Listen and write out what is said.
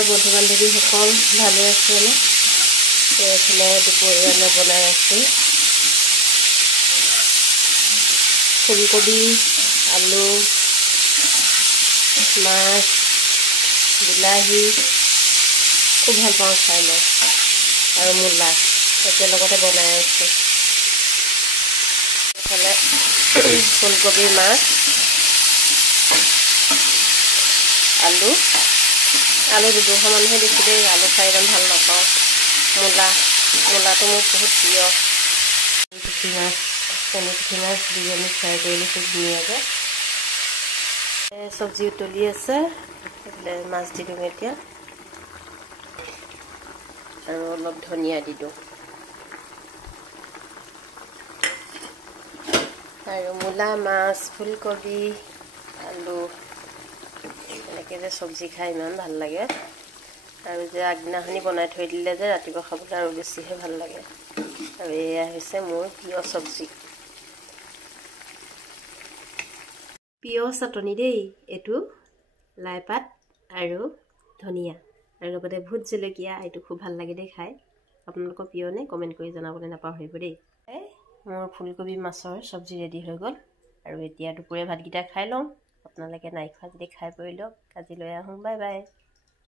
আমাৰ বন্ধু বান্ধৱীসকল ভালে আছেনে? এইফালে দুপৰীয়া বনাই আছোঁ ফুলকবি, আলু, মাছ, বিলাহী, খুব ভাল পাওঁ খাই মই, আৰু মূলা একেলগতে বনাই আছোঁ। এইফালে ফুলকবি, মাছ, আলু দুডোখৰ মানহে দিছোঁ দেই, আলু খাই ইমান ভাল নাপাওঁ। মূলাটো মোৰ বহুত প্ৰিয়। পুঠি মাছ, পুঠি মাছ বিৰিয়ানী ফ্ৰাই কৰি লৈছোঁ ধুনীয়াকৈ। চব্জি উতলি আছে, মাছ দি দিওঁ এতিয়া, আৰু অলপ ধনিয়া দি দিওঁ, আৰু মূলা, মাছ, ফুলকবি, আলু এনেকৈ যে চব্জি খাই ইমান ভাল লাগে, আৰু যে আগদিনাখনি বনাই থৈ দিলে যে ৰাতিপুৱা খাবলৈ আৰু বেছিহে ভাল লাগে। আৰু এয়া হৈছে মোৰ প্ৰিয় চব্জি, প্ৰিয় চাটনি দেই এইটো, লাইপাত আৰু ধনিয়া আৰু লগতে ভোট জলকীয়া, এইটো খুব ভাল লাগে দেই খাই। আপোনালোকৰ প্ৰিয়নে? কমেণ্ট কৰি জনাবলৈ নাপাহৰিব দেই। মোৰ ফুলকবি মাছৰ চব্জি ৰেডি হৈ গ'ল, আৰু এতিয়া দুপৰীয়া ভাতকেইটা খাই লওঁ। আপোনালোকে নাই খোৱা যদি খাই কৰি লওক। আজিলৈ আহোঁ, বাই বাই।